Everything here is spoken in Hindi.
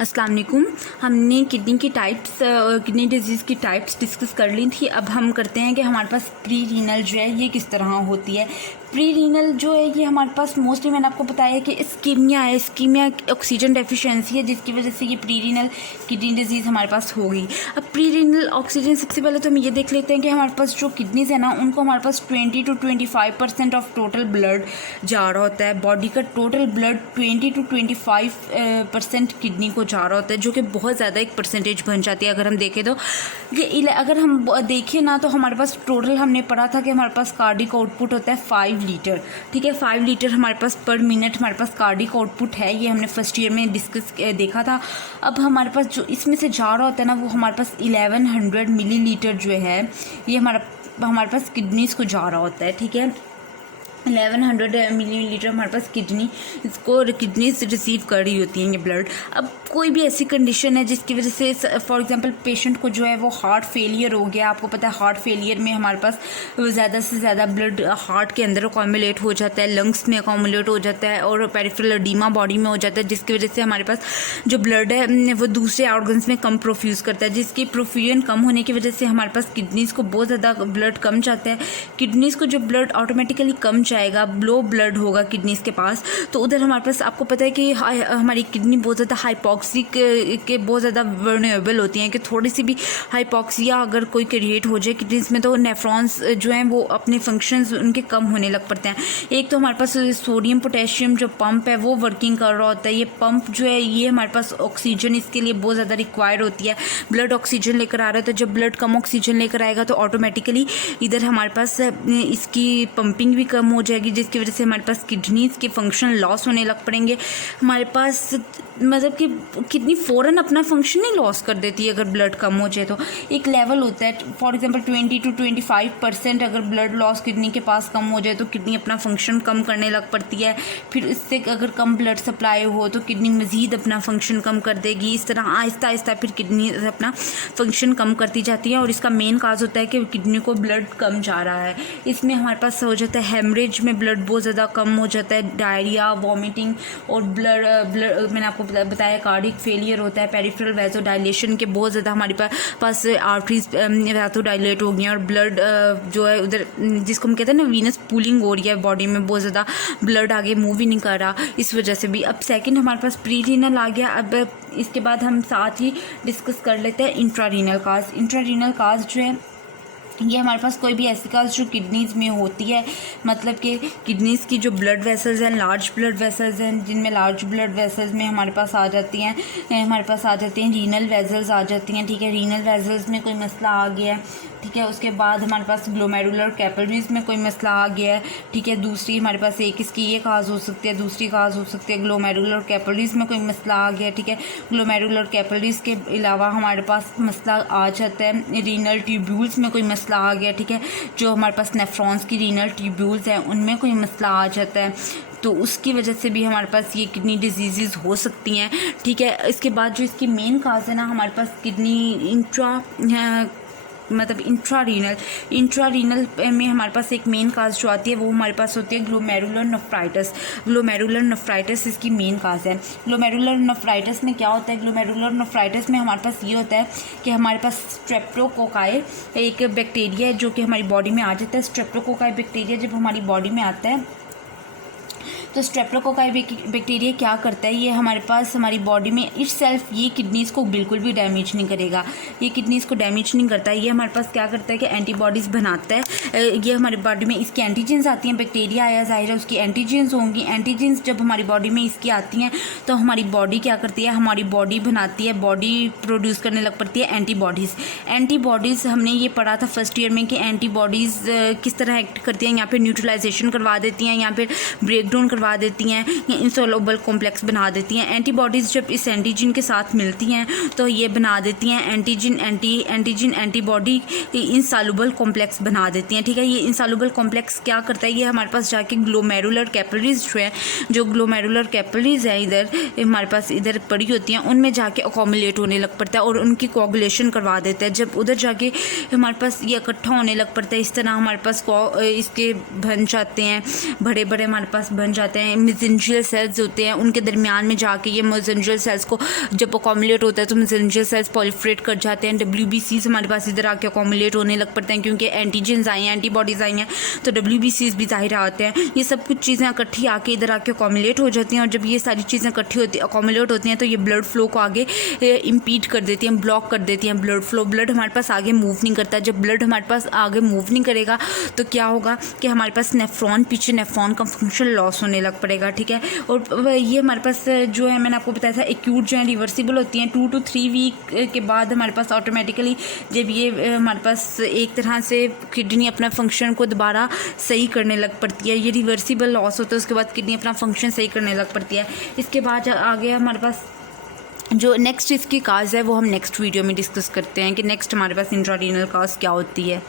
अस्सलाम वालेकुम। हमने किडनी की टाइप्स किडनी डिजीज़ की टाइप्स डिस्कस कर ली थी। अब हम करते हैं कि हमारे पास प्री रीनल जो है ये किस तरह होती है। प्री रीनल जो है ये हमारे पास मोस्टली मैंने आपको बताया कि इस्कीमिया है, इस्कीमिया ऑक्सीजन डेफिशिएंसी है जिसकी वजह से ये प्री रीनल किडनी डिजीज़ हमारे पास हो गई। अब प्री रीनल ऑक्सीजन सबसे पहले तो हम ये देख लेते हैं कि हमारे पास जो किडनीज़ है ना उनको हमारे पास 20 to 25% ऑफ टोटल ब्लड जा रहा होता है। बॉडी का टोटल ब्लड 20 to 25% किडनी को जा रहा होता है, जो कि बहुत ज़्यादा एक परसेंटेज बन जाती है। अगर हम देखें तो अगर हम देखें ना तो हमारे पास टोटल हमने पढ़ा था कि हमारे पास कार्डिक आउटपुट होता है 5 लीटर। ठीक है, 5 लीटर हमारे पास पर मिनट हमारे पास कार्डिक आउटपुट है। ये हमने फर्स्ट ईयर में डिस्कस देखा था। अब हमारे पास जो इसमें से जा रहा होता है ना वो हमारे पास 1100 मिलीलीटर जो है ये हमारे पास किडनीज़ को जा रहा होता है। ठीक है, 1100 मिलीलीटर हमारे पास किडनीज रिसीव कर रही होती हैं ये ब्लड। अब कोई भी ऐसी कंडीशन है जिसकी वजह से फॉर एग्जांपल पेशेंट को जो है वो हार्ट फेलियर हो गया। आपको पता है हार्ट फेलियर में हमारे पास ज़्यादा से ज़्यादा ब्लड हार्ट के अंदर अकोमुलेट हो जाता है, लंग्स में अकोमुलेट हो जाता है और पेरिफेरल एडीमा बॉडी में हो जाता है, जिसकी वजह से हमारे पास जो ब्लड है वो दूसरे ऑर्गन्स में कम प्रोफ्यूज़ करता है, जिसकी प्रोफ्यूजन कम होने की वजह से हमारे पास किडनीज़ को बहुत ज़्यादा ब्लड कम जाता है। किडनीज़ को जो ब्लड ऑटोमेटिकली कम जाएगा, लो ब्लड होगा किडनीज़ के पास, तो उधर हमारे पास आपको पता है कि हमारी किडनी बहुत ज़्यादा हाइपॉक्सिक के बहुत ज़्यादा वर्नेबल होती हैं कि थोड़ी सी भी हाइपॉक्सिया अगर कोई क्रिएट हो जाए किडनीज़ में तो नेफ्रॉन्स जो हैं वो अपने फंक्शंस उनके कम होने लग पड़ते हैं। एक तो हमारे पास सोडियम पोटेशियम जो पंप है वो वर्किंग कर रहा होता है। ये पंप जो है ये हमारे पास ऑक्सीजन इसके लिए बहुत ज़्यादा रिक्वायर्ड होती है। ब्लड ऑक्सीजन लेकर आ रहा है तो जब ब्लड कम ऑक्सीजन लेकर आएगा तो ऑटोमेटिकली इधर हमारे पास इसकी पंपिंग भी कम हो जाएगी, जिसकी वजह से हमारे पास किडनीज़ के फंक्शन लॉस होने लग पड़ेंगे। हमारे पास मतलब कि किडनी फ़ौरन अपना फंक्शन नहीं लॉस कर देती है अगर ब्लड कम हो जाए तो। एक लेवल होता है, फॉर एग्जांपल 20 to 25% अगर ब्लड लॉस किडनी के पास कम हो जाए तो किडनी अपना फंक्शन कम करने लग पड़ती है। फिर इससे अगर कम ब्लड सप्लाई हो तो किडनी मज़ीद अपना फंक्शन कम कर देगी। इस तरह आहिस्ता आहिस्ता फिर किडनी अपना फंक्शन कम करती जाती है और इसका मेन काज होता है कि किडनी को ब्लड कम जा रहा है। इसमें हमारे पास हो जाता है हेमरेज में ब्लड बहुत ज़्यादा कम हो जाता है, डायरिया, वॉमिटिंग और ब्लड मैंने आपको बताया कार्डिक फेलियर होता है, पेरिफेरल वैसोडाइलेशन के बहुत ज़्यादा हमारे पास आर्टरीज वैसोडाइलेट हो गई हैं और ब्लड जो है उधर जिसको हम कहते हैं ना वीनस पूलिंग हो रही है बॉडी में, बहुत ज़्यादा ब्लड आगे मूव ही नहीं कर रहा इस वजह से भी। अब सेकंड हमारे पास प्री रीनल आ गया। अब इसके बाद हम साथ ही डिस्कस कर लेते हैं इंट्रा रीनल काज। इंट्रा रीनल काज जो है ये हमारे पास कोई भी ऐसी काज जो किडनीज़ में होती है, मतलब कि किडनीज़ की जो ब्लड वेसल्स हैं, लार्ज ब्लड वेसल्स हैं, जिनमें लार्ज ब्लड वेसल्स में हमारे पास आ जाती हैं रीनल वेसल्स आ जाती हैं। ठीक है, रीनल वेसल्स में कोई मसला आ गया है। ठीक है, उसके बाद हमारे पास ग्लोमेरुलर कैपिलरीज में कोई मसला आ गया है। ठीक है, दूसरी हमारे पास एक इसकी ये काज हो सकती है, दूसरी काज हो सकती है ग्लोमेरुलर कैपिलरीज में कोई मसला आ गया। ठीक है, ग्लोमेरुलर कैपिलरीज के अलावा हमारे पास मसला आ जाता है रीनल ट्यूब्यूल्स में कोई मसला आ गया। ठीक है, जो हमारे पास नेफ्रॉन्स की रीनल ट्यूब्यूल्स हैं उनमें कोई मसला आ जाता है, तो उसकी वजह से भी हमारे पास ये किडनी डिजीज़ हो सकती हैं। ठीक है, इसके बाद जो इसकी मेन काज है ना हमारे पास किडनी इंट्रा रीनल में हमारे पास एक मेन काज जो आती है वो हमारे पास होती है ग्लोमेरुलर नेफ्राइटिस। ग्लोमेरुलर नेफ्राइटिस इसकी मेन काज है। ग्लोमेरुलर नेफ्राइटिस में क्या होता है? ग्लोमेरुलर नेफ्राइटिस में हमारे पास ये होता है कि हमारे पास स्ट्रेप्टोकोकाई एक बैक्टीरिया है जो कि हमारी बॉडी में आ जाता है। स्ट्रेप्टोकोकाई बैक्टीरिया जब हमारी बॉडी में आता है तो स्ट्रेप्टोकोकाई बैक्टीरिया क्या करता है, ये हमारे पास हमारी बॉडी में इटसेल्फ ये किडनीज़ को बिल्कुल भी डैमेज नहीं करेगा, ये किडनीज़ को डैमेज नहीं करता है। ये हमारे पास क्या करता है कि एंटीबॉडीज़ बनाता है। ये हमारी बॉडी में इसकी एंटीजेंस आती हैं, बैक्टीरिया आया जाहिर है उसकी एंटीजेंस होंगी। एंटीजेंस जब हमारी बॉडी में इसकी आती हैं तो हमारी बॉडी क्या करती है, हमारी बॉडी बनाती है, बॉडी प्रोड्यूस करने लग पड़ती है एंटीबॉडीज़। हमने ये पढ़ा था फर्स्ट ईयर में कि एंटीबॉडीज़ किस तरह एक्ट करती हैं, यहाँ पर न्यूट्रलाइजेशन करवा देती हैं, यहाँ पर ब्रेक डाउन करवा देती हैं या इंसोल्युबल कॉम्प्लेक्स बना देती हैं। एंटीबॉडीज़ जब इस एंटीजन के साथ मिलती हैं तो ये बना देती हैं एंटीजन एंटीबॉडी इंसोल्युबल कॉम्प्लेक्स बना देती हैं। ठीक है, ये इंसोल्युबल कॉम्प्लेक्स क्या करता है, ये हमारे पास जाके ग्लोमेरुलर कैपिलरीज जो ग्लोमेरुलर कैपिलरीज है इधर हमारे पास इधर पड़ी होती हैं उनमें जाके अकोमुलेट होने लग पड़ता है और उनकी कोगुलेशन करवा देता है। जब उधर जाके हमारे पास ये इकट्ठा होने लग पड़ता है, इस तरह हमारे पास इसके बन जाते हैं, बड़े बड़े हमारे पास बन जाते जाते हैं। मेसेंजियल सेल्स होते हैं, उनके दरमियान में जाके ये मेसेंजियल सेल्स को जब अकोमुलेट होता है तो मेसेंजियल सेल्स पॉलिफ्रेट कर जाते हैं। WBCs हमारे पास इधर आके अकोमुलेट होने लग पड़ते हैं, क्योंकि एंटीजेंस आई हैं, एंटीबॉडीज़ आई हैं, तो WBCs भी ज़ाहिर आते हैं। ये सब कुछ चीज़ें इकट्ठी आके इधर आके अकोमुलेट हो जाती हैं, और जब ये सारी चीज़ें इकट्ठी होती अकोमुलेट होती हैं तो ये ब्लड फ्लो को आगे इम्पीड कर देती हैं, ब्लॉक कर देती हैं ब्लड फ्लो। ब्लड हमारे पास आगे मूव नहीं करता। जब ब्लड हमारे पास आगे मूव नहीं करेगा तो क्या होगा कि हमारे पास नेफ्रॉन, पीछे नेफ्रॉन का फंक्शन लॉस होने लग पड़ेगा, ठीक है। और ये हमारे पास जो है, मैंने आपको बताया था, एक्यूट जो है रिवर्सिबल होती हैं। 2 to 3 वीक के बाद हमारे पास ऑटोमेटिकली जब ये हमारे पास एक तरह से किडनी अपना फंक्शन को दोबारा सही करने लग पड़ती है, ये रिवर्सिबल लॉस होता है, उसके बाद किडनी अपना फंक्शन सही करने लग पड़ती है। इसके बाद आगे हमारे पास जो नेक्स्ट इसकी काज है वो हम नेक्स्ट वीडियो में डिस्कस करते हैं कि नेक्स्ट हमारे पास इंट्रारीनल काज क्या होती है।